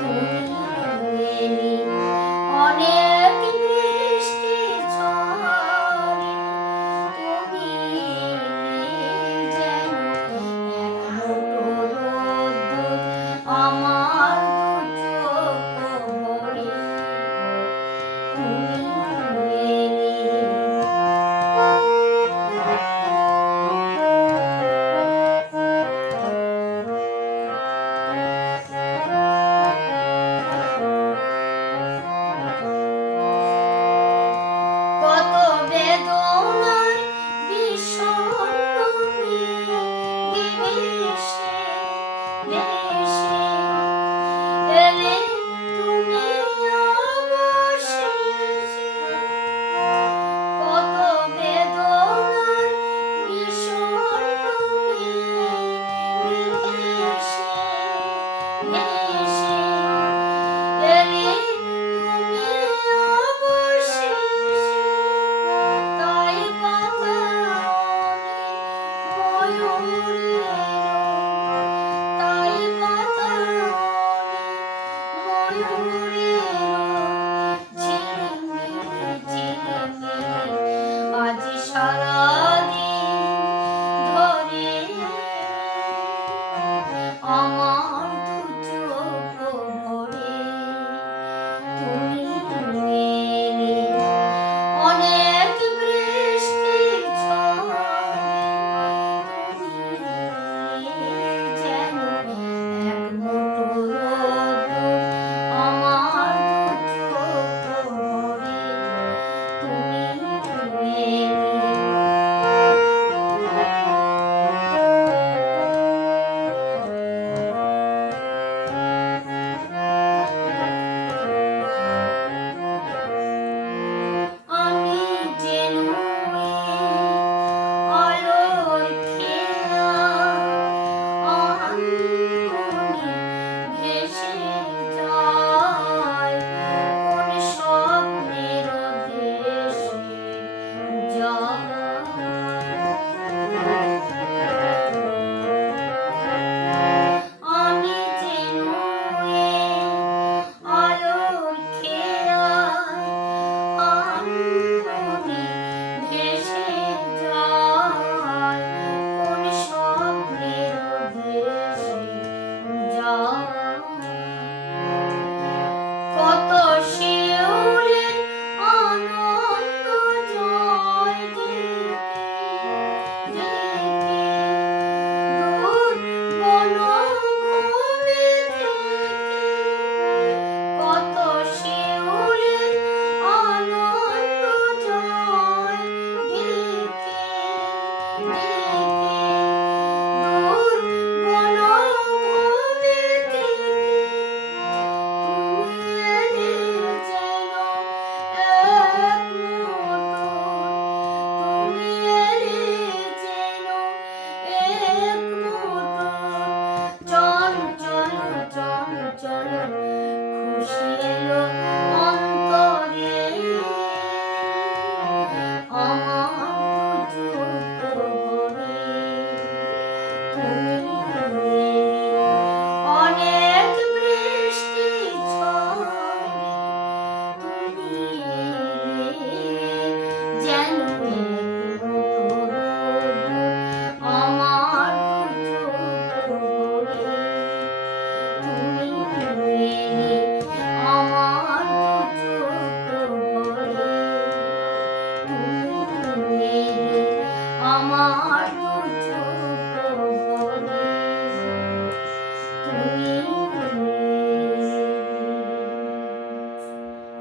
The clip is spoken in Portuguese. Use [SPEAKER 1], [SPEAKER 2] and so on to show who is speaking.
[SPEAKER 1] Música